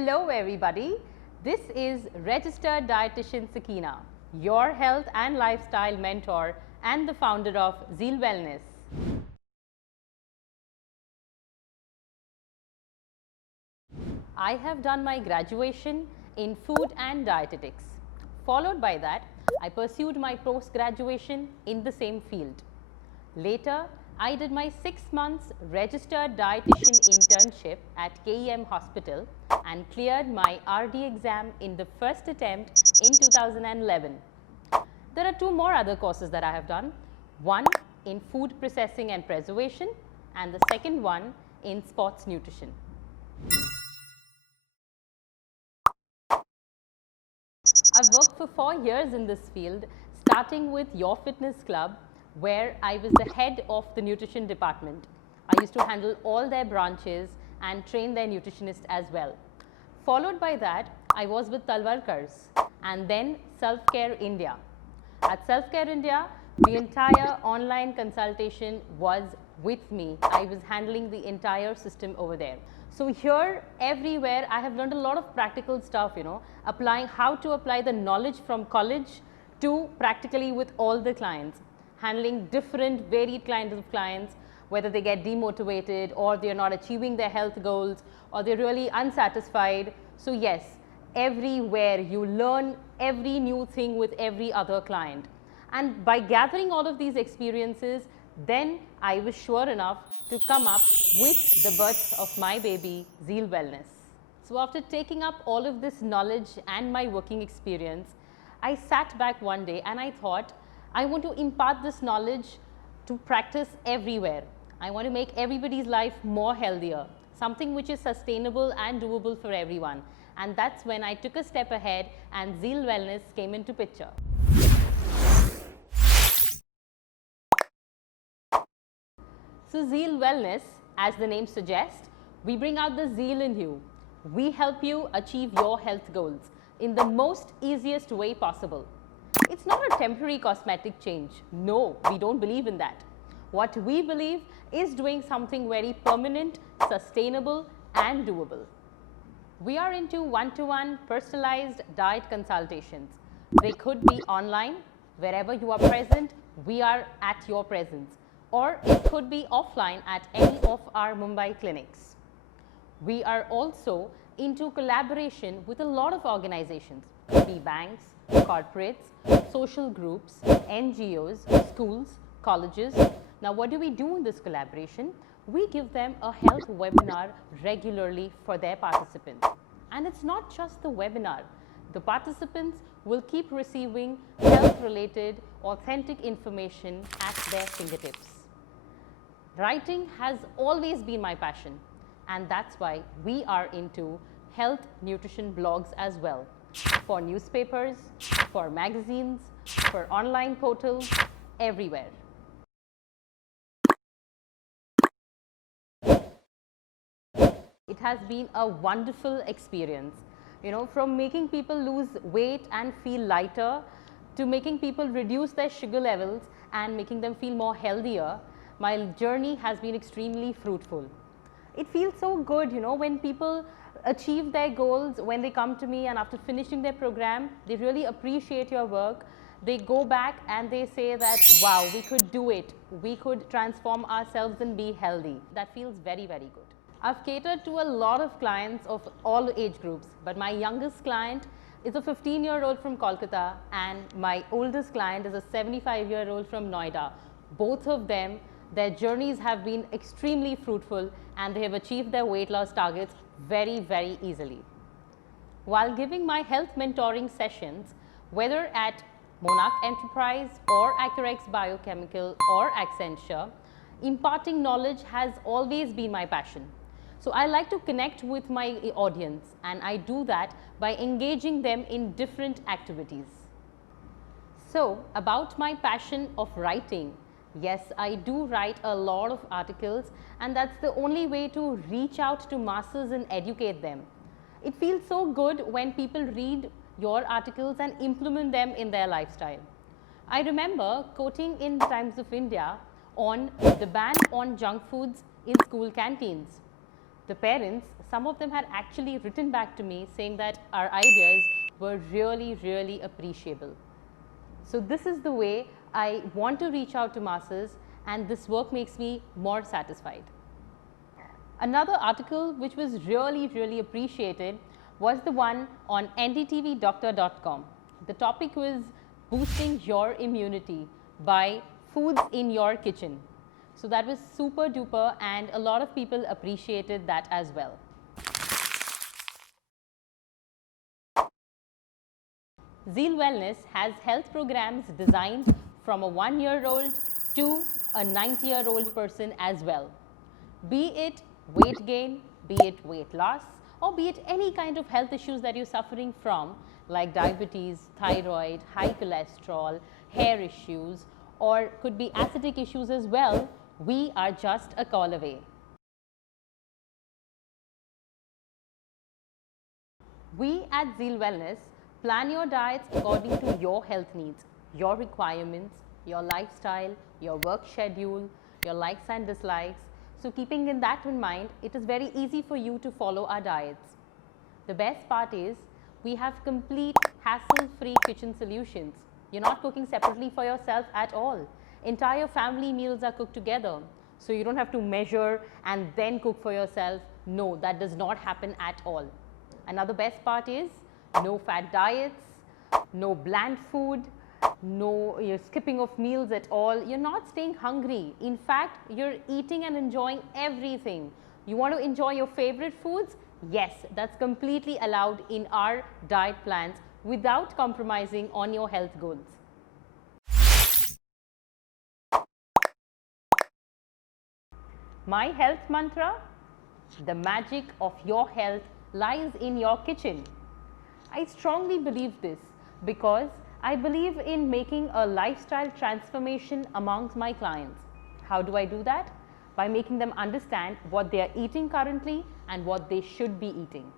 Hello everybody, this is registered dietitian Sakina, your health and lifestyle mentor and the founder of Zeal Wellness. I have done my graduation in food and dietetics. Followed by that, I pursued my post-graduation in the same field. Later, I did my 6 months registered dietitian internship at KEM Hospital and cleared my RD exam in the first attempt in 2011. There are 2 more other courses that I have done, one in food processing and preservation and the second one in sports nutrition. I've worked for 4 years in this field, starting with Your Fitness Club, where I was the head of the nutrition department. I used to handle all their branches and train their nutritionists as well. Followed by that, I was with Talwarkars and then Self Care India. At Self Care India, the entire online consultation was with me. I was handling the entire system over there. So here, everywhere, I have learned a lot of practical stuff, applying how to apply the knowledge from college to practically with all the clients, handling different varied kinds of clients, whether they get demotivated or they're not achieving their health goals or they're really unsatisfied. So yes, everywhere you learn every new thing with every other client. And by gathering all of these experiences, then I was sure enough to come up with the birth of my baby, Zeal Wellness. So after taking up all of this knowledge and my working experience, I sat back one day and I thought, I want to impart this knowledge to practice everywhere. I want to make everybody's life more healthier, something which is sustainable and doable for everyone. And that's when I took a step ahead and Zeal Wellness came into picture. So Zeal Wellness, as the name suggests, we bring out the zeal in you. We help you achieve your health goals in the most easiest way possible. It's not a temporary cosmetic change. No, we don't believe in that. What we believe is doing something very permanent, sustainable and doable. We are into one-to-one personalized diet consultations. They could be online, wherever you are present, we are at your presence. Or it could be offline at any of our Mumbai clinics. We are also into collaboration with a lot of organizations, be banks, corporates, social groups, NGOs, schools, colleges. Now what do we do in this collaboration? We give them a health webinar regularly for their participants. And it's not just the webinar. The participants will keep receiving health-related, authentic information at their fingertips. Writing has always been my passion, and that's why we are into health nutrition blogs as well, for newspapers, for magazines, for online portals, everywhere. It has been a wonderful experience, from making people lose weight and feel lighter to making people reduce their sugar levels and making them feel more healthier. My journey has been extremely fruitful. It feels so good, when people achieve their goals, when they come to me and after finishing their program, they really appreciate your work. They go back and they say that, wow, we could do it. We could transform ourselves and be healthy. That feels very, very good. I've catered to a lot of clients of all age groups, but my youngest client is a 15-year-old from Kolkata and my oldest client is a 75-year-old from Noida. Both of them, their journeys have been extremely fruitful and they have achieved their weight loss targets very, very easily. While giving my health mentoring sessions, whether at Monarch Enterprise or Accurex Biochemical or Accenture, imparting knowledge has always been my passion. So I like to connect with my audience and I do that by engaging them in different activities. So about my passion of writing, yes, I do write a lot of articles and that's the only way to reach out to masses and educate them. It feels so good when people read your articles and implement them in their lifestyle. I remember quoting in the Times of India on the ban on junk foods in school canteens. The parents, some of them had actually written back to me saying that our ideas were really, really appreciable. So this is the way I want to reach out to masses, and this work makes me more satisfied. Another article which was really, really appreciated was the one on ndtvdoctor.com. The topic was boosting your immunity by foods in your kitchen. So that was super duper, and a lot of people appreciated that as well. Zeal Wellness has health programs designed from a 1-year-old to a 90-year-old person as well. Be it weight gain, be it weight loss, or be it any kind of health issues that you're suffering from, like diabetes, thyroid, high cholesterol, hair issues, or could be acidic issues as well, we are just a call away. We at Zeal Wellness plan your diets according to your health needs, your requirements, your lifestyle, your work schedule, your likes and dislikes. So keeping that in mind, it is very easy for you to follow our diets. The best part is we have complete hassle-free kitchen solutions. You're not cooking separately for yourself at all. Entire family meals are cooked together. So you don't have to measure and then cook for yourself. No, that does not happen at all. Another best part is no fat diets, no bland food, no skipping of meals at all. You're not staying hungry. In fact, you're eating and enjoying everything. You want to enjoy your favorite foods? Yes, that's completely allowed in our diet plans without compromising on your health goals. My health mantra: the magic of your health lies in your kitchen. I strongly believe this because I believe in making a lifestyle transformation amongst my clients. How do I do that? By making them understand what they are eating currently and what they should be eating.